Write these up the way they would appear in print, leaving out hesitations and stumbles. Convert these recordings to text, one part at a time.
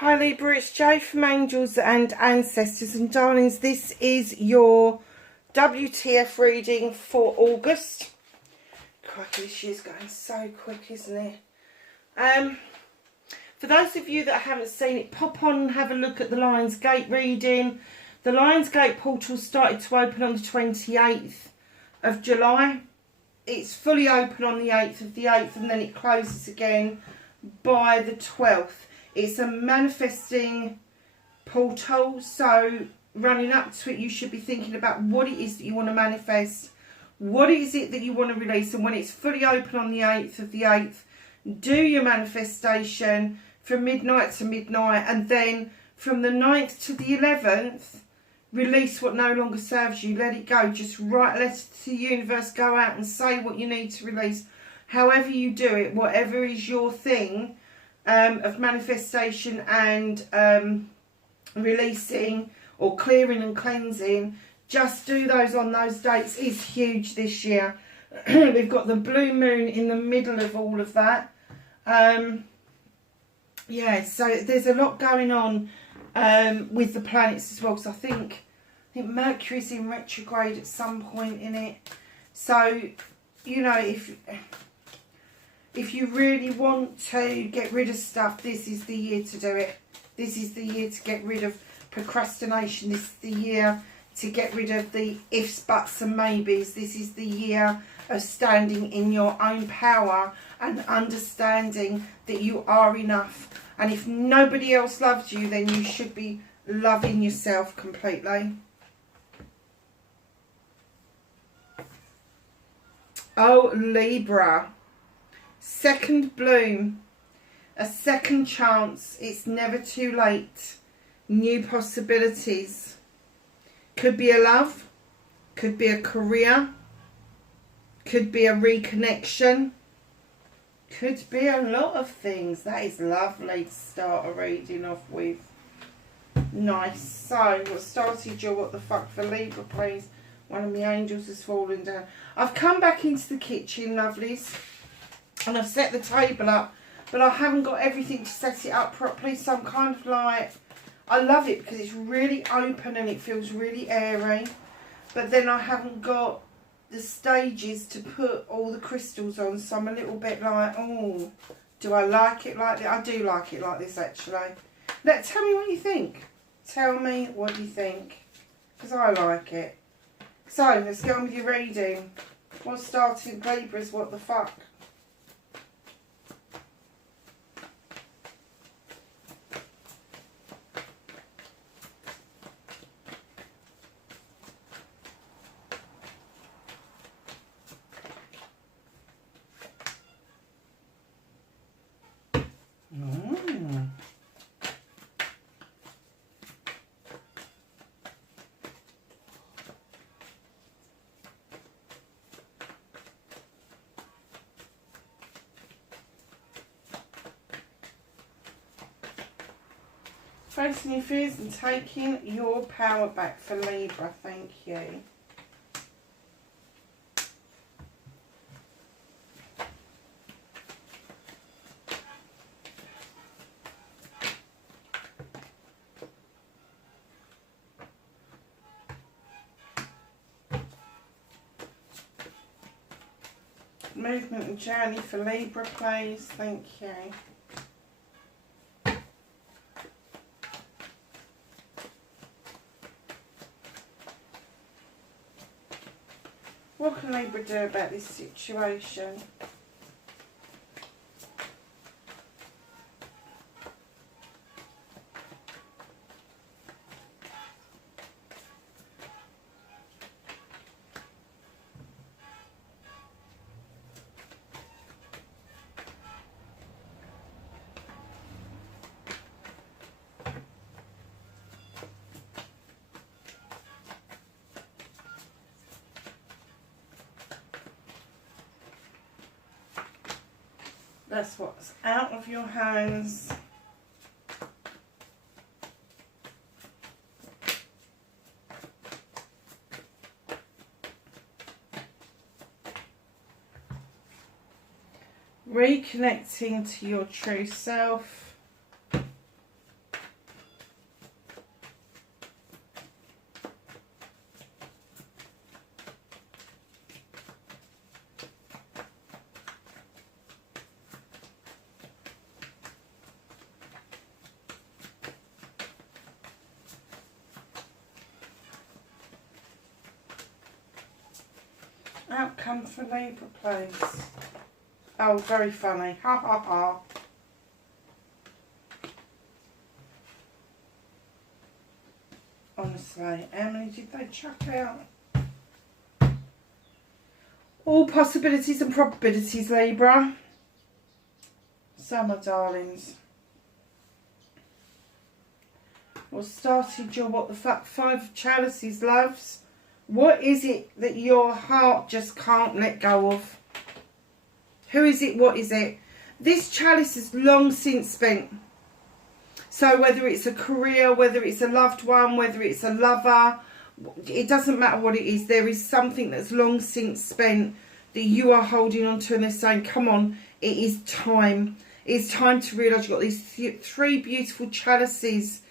Hi Libra, it's Jo from Angels and Ancestors, and darlings, this is your WTF reading for August. Crikey, this year's going so quick, isn't it? For those of you that haven't seen it, pop on and have a look at the Lionsgate reading. The Lionsgate portal started to open on the 28th of July. It's fully open on the 8th of the 8th, and then it closes again by the 12th. It's a manifesting portal, so running up to it, you should be thinking about what it is that you want to manifest, what is it that you want to release, and when it's fully open on the 8th of the 8th, do your manifestation from midnight to midnight, and then from the 9th to the 11th, release what no longer serves you. Let it go. Just write a letter to the universe, go out and say what you need to release. However you do it, whatever is your thing, of manifestation and releasing or clearing and cleansing, just do those on those dates. Is huge this year. We've got the blue moon in the middle of all of that. Yeah, so there's a lot going on with the planets as well, because I think Mercury's in retrograde at some point in it. So, you know, if you really want to get rid of stuff, this is the year to do it. This is the year to get rid of procrastination. This is the year to get rid of the ifs, buts and maybes. This is the year of standing in your own power and understanding that you are enough. And if nobody else loves you, then you should be loving yourself completely. Oh, Libra. Second bloom, a second chance. It's never too late. New possibilities. Could be a love, could be a career, could be a reconnection, could be a lot of things. That is lovely to start a reading off with. Nice. So, what started your what the fuck for Libra, please? One of my angels has fallen down. I've come back into the kitchen, lovelies, and I've set the table up, but I haven't got everything to set it up properly, so I'm kind of like, I love it because it's really open and it feels really airy, but then I haven't got the stages to put all the crystals on, so I'm a little bit like, oh, do I like it like this? I do like it like this, actually. Tell me what you think. Tell me what you think, because I like it. So, let's get on with your reading. What started Libra's what the fuck? Facing your fears and taking your power back for Libra. Thank you. Movement and journey for Libra, please. Thank you. What can Libra do about this situation? That's what's out of your hands. Reconnecting to your true self. Outcome for Libra, please. Oh, very funny. Ha ha ha. Honestly, how many did they chuck out? All possibilities and probabilities, Libra. So, my darlings. What started your what the fuck 5 of chalices, loves? What is it that your heart just can't let go of? Who is it? What is it? This chalice is long since spent. So whether it's a career, whether it's a loved one, whether it's a lover, it doesn't matter what it is. There is something that's long since spent that you are holding on to, and they're saying, come on, it is time. It's time to realise you've got these 3 beautiful chalices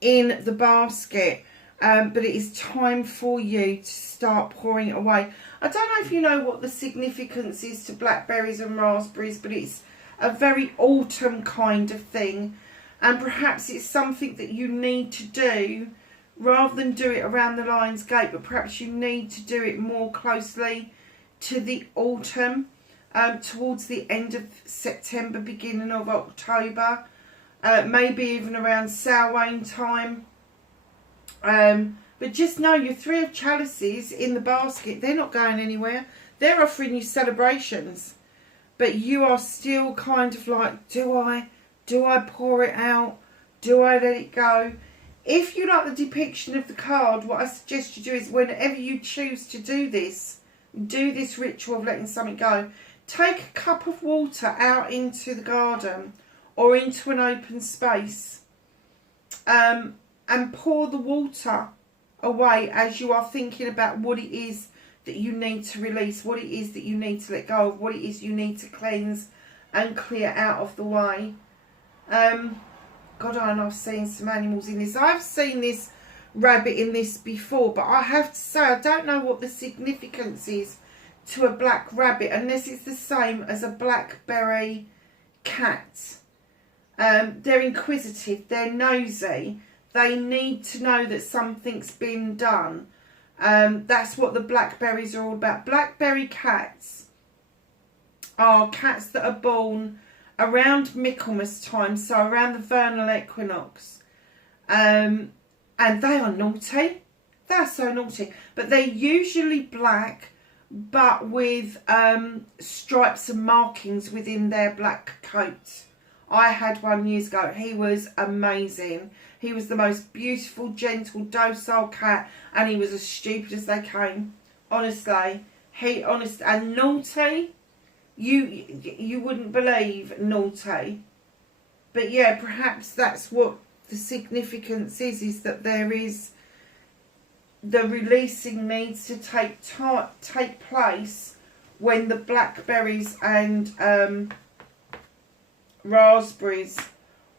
in the basket. But it is time for you to start pouring it away. I don't know if you know what the significance is to blackberries and raspberries, but it's a very autumn kind of thing. And perhaps it's something that you need to do rather than do it around the Lion's Gate, but perhaps you need to do it more closely to the autumn, towards the end of September, beginning of October, maybe even around Samhain time. But just know your 3 of chalices in the basket, they're not going anywhere. They're offering you celebrations. But you are still kind of like, do I pour it out? Do I let it go? If you like the depiction of the card, what I suggest you do is whenever you choose to do this ritual of letting something go, take a cup of water out into the garden or into an open space. And pour the water away as you are thinking about what it is that you need to release, what it is that you need to let go of, what it is you need to cleanse and clear out of the way. God, I know I've seen some animals in this. I've seen this rabbit in this before, but I have to say I don't know what the significance is to a black rabbit unless it's the same as a blackberry cat. They're inquisitive, they're nosy. They need to know that something's been done. That's what the blackberries are all about. Blackberry cats are cats that are born around Michaelmas time, so around the vernal equinox. And they are naughty. They're so naughty. But they're usually black, but with stripes and markings within their black coat. I had one years ago. He was amazing. He was the most beautiful, gentle, docile cat, and he was as stupid as they came. Honestly, and naughty. You wouldn't believe naughty. But yeah, perhaps that's what the significance is that there is the releasing needs to take place when the blackberries and raspberries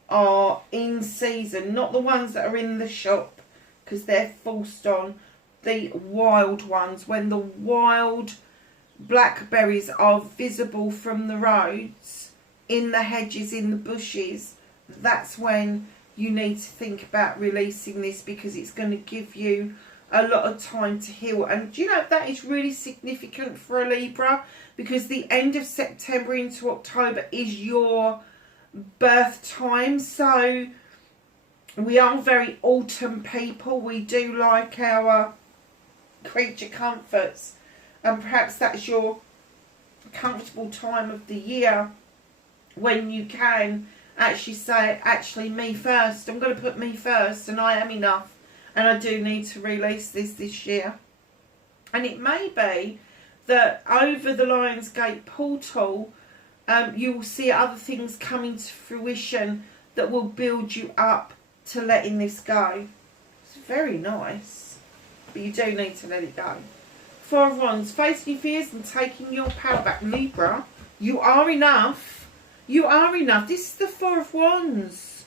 are in season, not the ones that are in the shop because they're forced on. The wild ones, when the wild blackberries are visible from the roads, in the hedges, in the bushes, that's when you need to think about releasing this, because it's going to give you a lot of time to heal. And do you know, that is really significant for a Libra, because the end of September into October is your birth time. So we are very autumn people. We do like our creature comforts, and perhaps that's your comfortable time of the year when you can actually say, actually, me first. I'm going to put me first, and I am enough, and I do need to release this year. And it may be that over the Lion's Gate portal, you will see other things coming to fruition that will build you up to letting this go. It's very nice, but you do need to let it go. 4 of Wands, facing your fears and taking your power back. Libra, you are enough. You are enough. This is the 4 of Wands.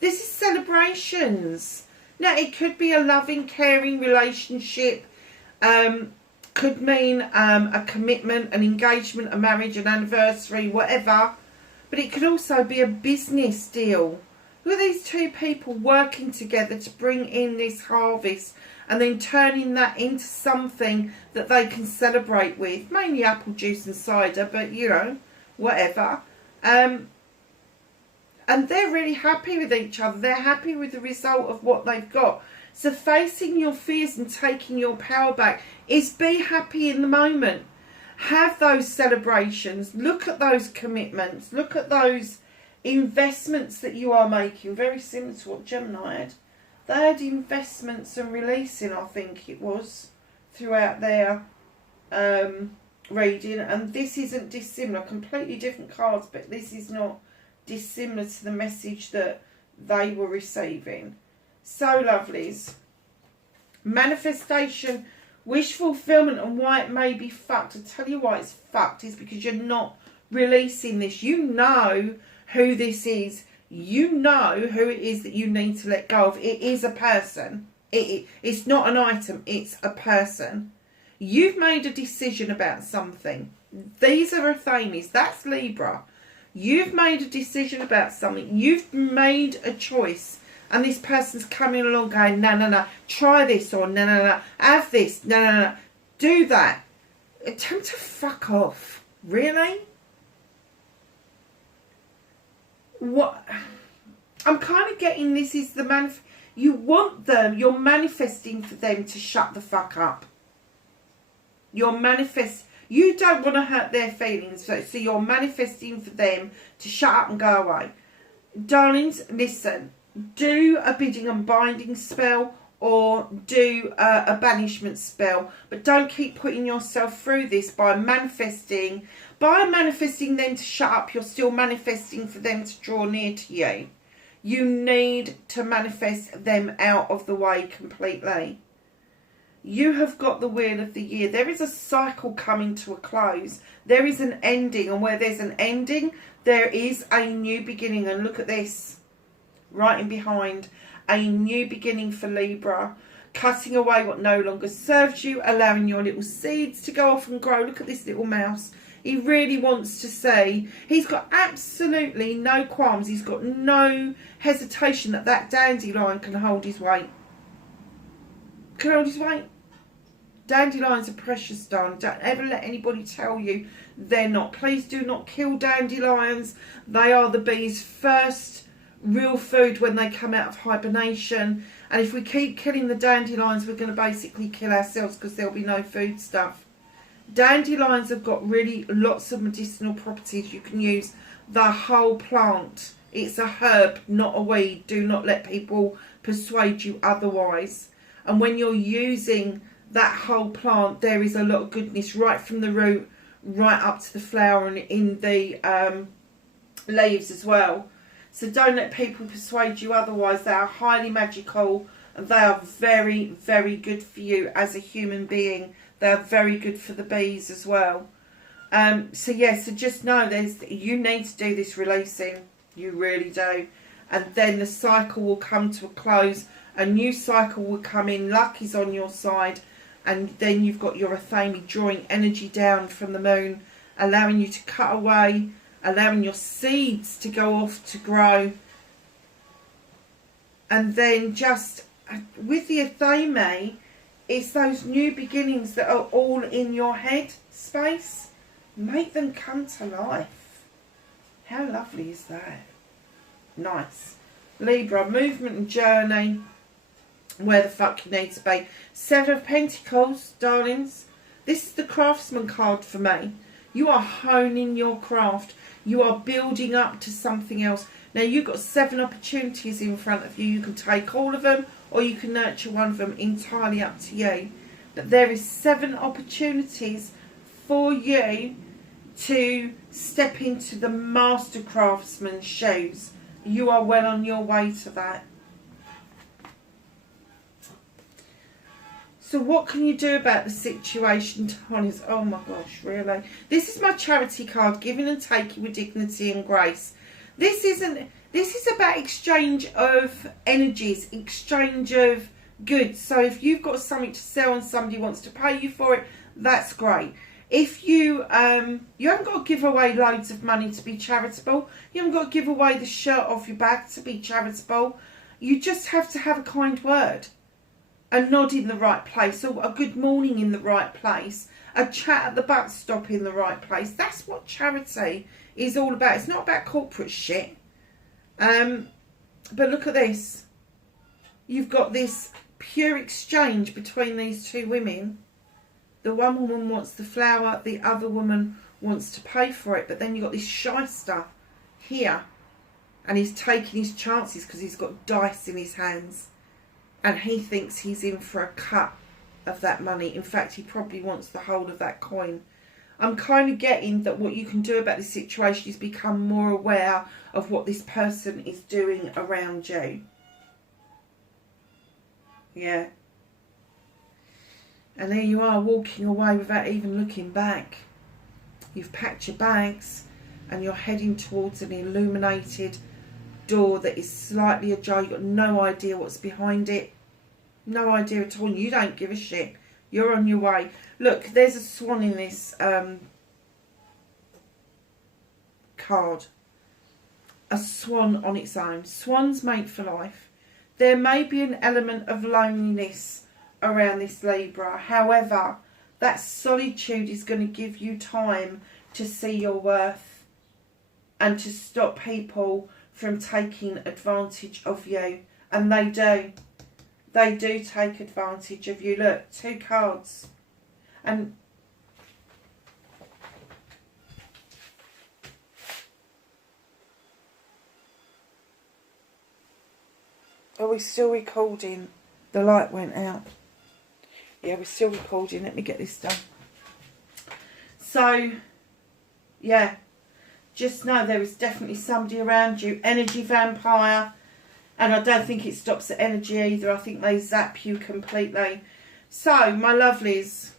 This is celebrations. Now, it could be a loving, caring relationship. Could mean a commitment, an engagement, a marriage, an anniversary, whatever. But it could also be a business deal. Look at these 2 people working together to bring in this harvest and then turning that into something that they can celebrate with, mainly apple juice and cider, but you know, whatever. And they're really happy with each other. They're happy with the result of what they've got. So facing your fears and taking your power back is be happy in the moment. Have those celebrations. Look at those commitments. Look at those investments that you are making. Very similar to what Gemini had. They had investments and releasing, I think it was, throughout their reading. And this isn't dissimilar. Completely different cards, but this is not dissimilar to the message that they were receiving. So lovelies. Manifestation, wish fulfillment, and why it may be fucked. I tell you why it's fucked is because you're not releasing this. You know who this is. You know who it is that you need to let go of. It is a person. It's not an item. It's a person. You've made a decision about something. These are Athames. That's Libra. You've made a decision about something. You've made a choice. And this person's coming along going, no, no, no, try this, or no, no, no, have this, no, no, no, do that. Tell them to fuck off. Really? What? I'm kind of getting this is the you want them, you're manifesting for them to shut the fuck up. You don't want to hurt their feelings, so you're manifesting for them to shut up and go away. Darlings, listen. Do a bidding and binding spell or do a banishment spell, but don't keep putting yourself through this by manifesting them to shut up. You're still manifesting for them to draw near to you. You need to manifest them out of the way completely. You have got the wheel of the year. There is a cycle coming to a close. There is an ending, and where there's an ending there is a new beginning. And look at this. Right in behind, a new beginning for Libra, cutting away what no longer serves you, allowing your little seeds to go off and grow. Look at this little mouse. He really wants to say, he's got absolutely no qualms, he's got no hesitation that dandelion can hold his weight. Can hold his weight. Dandelions are precious, darling. Don't ever let anybody tell you they're not. Please do not kill dandelions. They are the bees' first real food when they come out of hibernation, and if we keep killing the dandelions, we're going to basically kill ourselves because there'll be no food stuff. Dandelions have got really lots of medicinal properties. You can use the whole plant. It's a herb, not a weed. Do not let people persuade you otherwise. And when you're using that whole plant, there is a lot of goodness right from the root right up to the flower and in the leaves as well. So don't let people persuade you otherwise. They are highly magical and they are very, very good for you as a human being. They are very good for the bees as well. So just know you need to do this releasing. You really do. And then the cycle will come to a close. A new cycle will come in. Luck is on your side. And then you've got your Athame drawing energy down from the moon, allowing you to cut away, allowing your seeds to go off to grow. And then just with the Athame, it's those new beginnings that are all in your head space. Make them come to life. How lovely is that? Nice. Libra, movement and journey. Where the fuck you need to be. Seven of Pentacles, darlings. This is the craftsman card for me. You are honing your craft. You are building up to something else. Now you've got 7 opportunities in front of you. You can take all of them or you can nurture one of them, entirely up to you. But there is 7 opportunities for you to step into the master craftsman's shoes. You are well on your way to that. So what can you do about the situation, Tony's? Oh my gosh, really? This is my charity card, giving and taking with dignity and grace. This is about exchange of energies, exchange of goods. So if you've got something to sell and somebody wants to pay you for it, that's great. If you you haven't got to give away loads of money to be charitable. You haven't got to give away the shirt off your back to be charitable. You just have to have a kind word. a nod in the right place, or a good morning in the right place, a chat at the bus stop in the right place. That's what charity is all about. It's not about corporate shit. But look at this. You've got this pure exchange between these two women. The one woman wants the flower, the other woman wants to pay for it. But then you've got this shyster here, and he's taking his chances because he's got dice in his hands, and he thinks he's in for a cut of that money. In fact, he probably wants the whole of that coin. I'm kind of getting that what you can do about this situation is become more aware of what this person is doing around you. Yeah. And there you are, walking away without even looking back. You've packed your bags and you're heading towards an illuminated door that is slightly ajar. You've got no idea what's behind it. No idea at all. You don't give a shit. You're on your way. Look, there's a swan in this card. A swan on its own. Swans mate for life. There may be an element of loneliness around this Libra. However, that solitude is going to give you time to see your worth and to stop people from taking advantage of you. And they do. They do take advantage of you. Look, 2 cards. And are we still recording? The light went out. Yeah, we're still recording. Let me get this done. So, yeah. Just know there is definitely somebody around you. Energy vampire. And I don't think it stops at energy either. I think they zap you completely. So, my lovelies,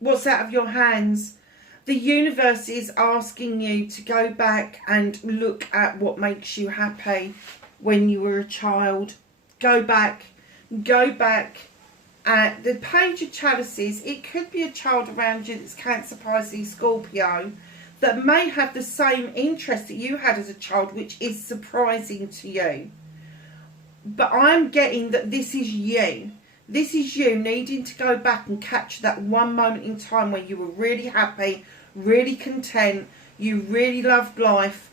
what's out of your hands? The universe is asking you to go back and look at what makes you happy when you were a child. Go back. Go back. At the Page of Chalices, it could be a child around you that's Cancer, Pisces, Scorpio, that may have the same interest that you had as a child, which is surprising to you. But I'm getting that this is you. This is you needing to go back and capture that one moment in time where you were really happy, really content, you really loved life.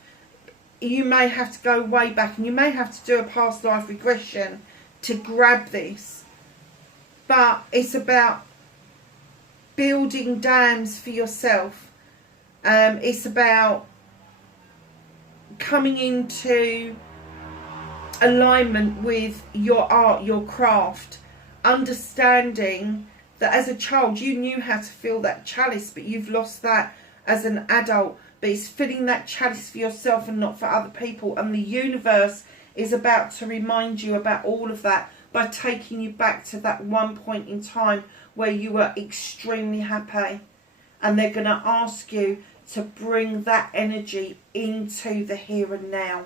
You may have to go way back and you may have to do a past life regression to grab this. But it's about building dams for yourself. It's about coming into alignment with your art, your craft, understanding that as a child you knew how to fill that chalice, but you've lost that as an adult. But it's filling that chalice for yourself and not for other people, and the universe is about to remind you about all of that by taking you back to that one point in time where you were extremely happy, and they're going to ask you to bring that energy into the here and now.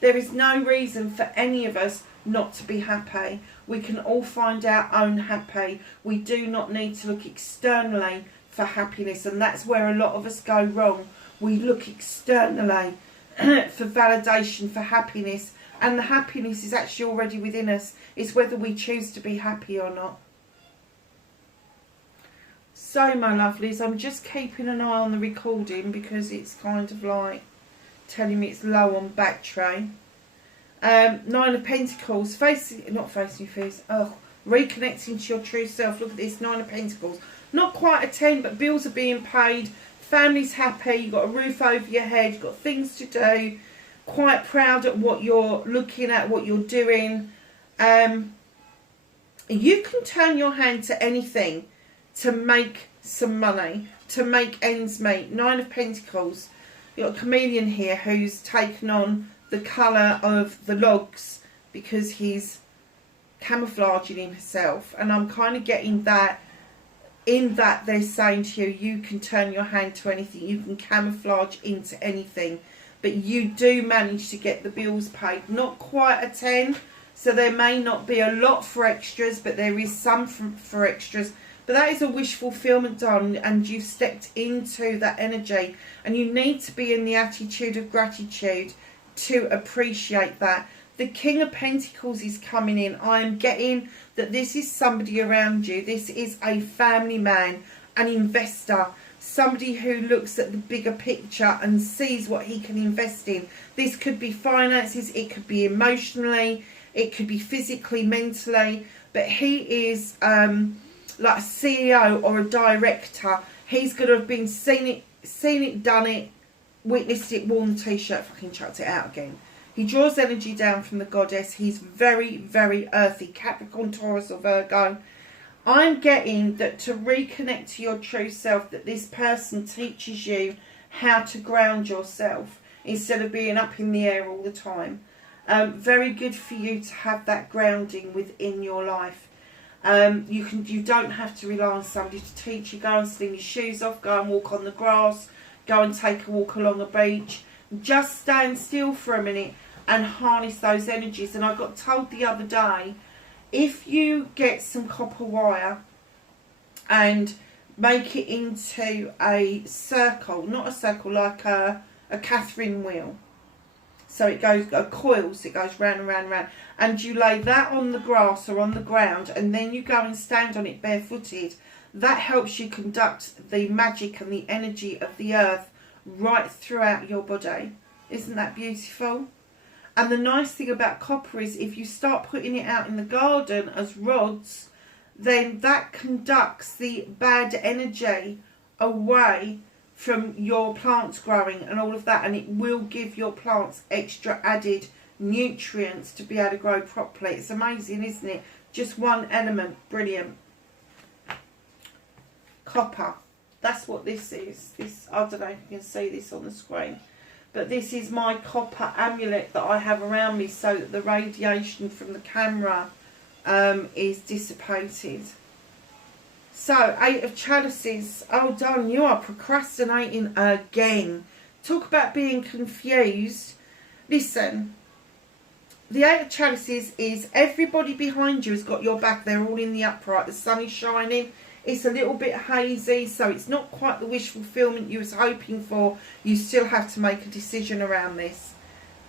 There is no reason for any of us not to be happy. We can all find our own happy. We do not need to look externally for happiness, and that's where a lot of us go wrong. We look externally for validation, for happiness, and the happiness is actually already within us. It's whether we choose to be happy or not. So, my lovelies, I'm just keeping an eye on the recording because it's kind of like telling me it's low on battery. 9 of Pentacles, not facing your fears, reconnecting to your true self. Look at this, 9 of Pentacles. Not quite a 10, but bills are being paid, family's happy, you've got a roof over your head, you've got things to do, quite proud at what you're looking at, what you're doing. You can turn your hand to anything to make some money, to make ends meet. 9 of Pentacles. You've got a chameleon here who's taken on the colour of the logs because he's camouflaging himself. And I'm kind of getting that, in that they're saying to you, you can turn your hand to anything. You can camouflage into anything. But you do manage to get the bills paid. Not quite a 10. So there may not be a lot for extras, but there is some for extras. But that is a wish fulfillment, darling, and you've stepped into that energy. And you need to be in the attitude of gratitude to appreciate that. The King of Pentacles is coming in. I am getting that this is somebody around you. This is a family man, an investor, somebody who looks at the bigger picture and sees what he can invest in. This could be finances, it could be emotionally, it could be physically, mentally, but he is like a CEO or a director. He's going to have been seen it, done it, witnessed it, worn the t-shirt, fucking chucked it out again. He draws energy down from the goddess. He's very, very earthy. Capricorn, Taurus or Virgo. I'm getting that to reconnect to your true self, that this person teaches you how to ground yourself instead of being up in the air all the time. Very good for you to have that grounding within your life. You don't have to rely on somebody to teach you. Go and sling your shoes off, go and walk on the grass, go and take a walk along the beach. Just stand still for a minute and harness those energies. And I got told the other day, if you get some copper wire and make it into a circle, not a circle, like a Catherine wheel, so it goes coils, it goes round and round and round, and you lay that on the grass or on the ground, and then you go and stand on it barefooted, that helps you conduct the magic and the energy of the earth right throughout your body. Isn't that beautiful? And the nice thing about copper is if you start putting it out in the garden as rods, then that conducts the bad energy away from your plants growing and all of that, and it will give your plants extra added nutrients to be able to grow properly. It's amazing, isn't it? Just one element. Brilliant. Copper. That's what this is. This, I don't know if you can see this on the screen, but this is my copper amulet that I have around me so that the radiation from the camera is dissipated. So, 8 of Chalices. Oh, Don, you are procrastinating again. Talk about being confused. Listen, the 8 of Chalices is everybody behind you has got your back. They're all in the upright. The sun is shining. It's a little bit hazy, so it's not quite the wish fulfillment you was hoping for. You still have to make a decision around this.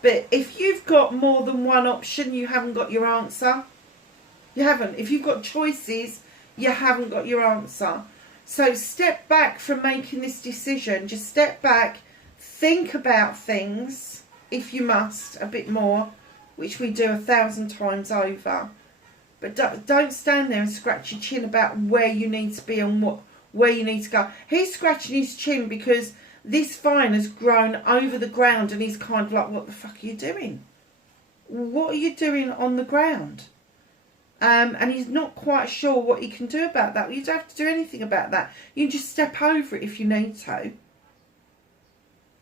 But if you've got more than one option, you haven't got your answer. You haven't. If you've got choices, you haven't got your answer. So step back from making this decision. Just step back, think about things, if you must, a bit more, which we do 1,000 times over. But don't stand there and scratch your chin about where you need to be and where you need to go. He's scratching his chin because this vine has grown over the ground and he's kind of like, what the fuck are you doing? What are you doing on the ground? And he's not quite sure what he can do about that. Well, you don't have to do anything about that. You can just step over it if you need to.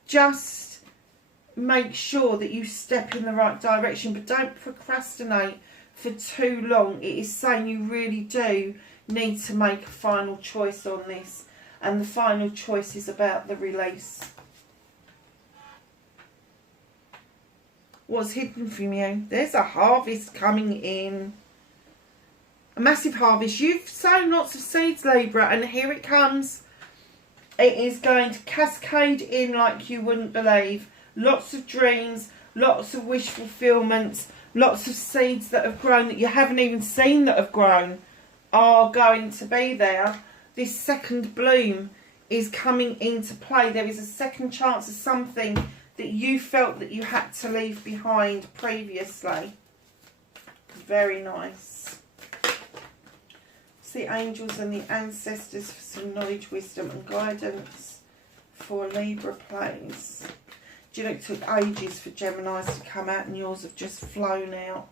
Just make sure that you step in the right direction, but don't procrastinate for too long. It is saying you really do need to make a final choice on this, and the final choice is about the release. What's hidden from you? There's a harvest coming in. A massive harvest. You've sown lots of seeds, Libra, and here it comes. It is going to cascade in like you wouldn't believe. Lots of dreams, lots of wish fulfillments, lots of seeds that have grown that you haven't even seen that have grown are going to be there. This second bloom is coming into play. There is a second chance of something that you felt that you had to leave behind previously. Very nice. It's the angels and the ancestors for some knowledge, wisdom and guidance for Libra plays. Do you know it took ages for Gemini's to come out and yours have just flown out?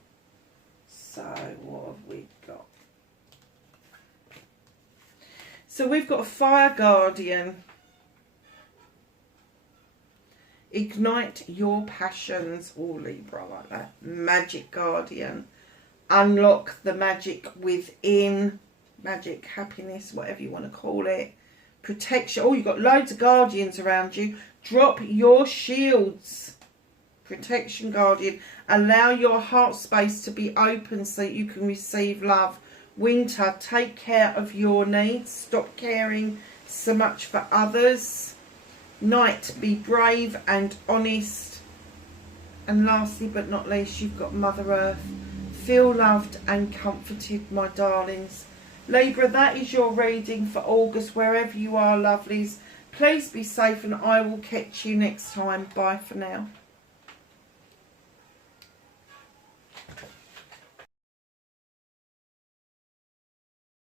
So what have we got? So we've got a fire guardian. Ignite your passions. Or Libra like that. Magic guardian. Unlock the magic within. Magic, happiness, whatever you want to call it. Protection. Oh, you've got loads of guardians around you. Drop your shields. Protection guardian. Allow your heart space to be open so you can receive love. Winter, take care of your needs. Stop caring so much for others. Night, be brave and honest. And lastly but not least, you've got Mother Earth. Feel loved and comforted, my darlings. Libra, that is your reading for August, wherever you are, lovelies. Please be safe, and I will catch you next time. Bye for now.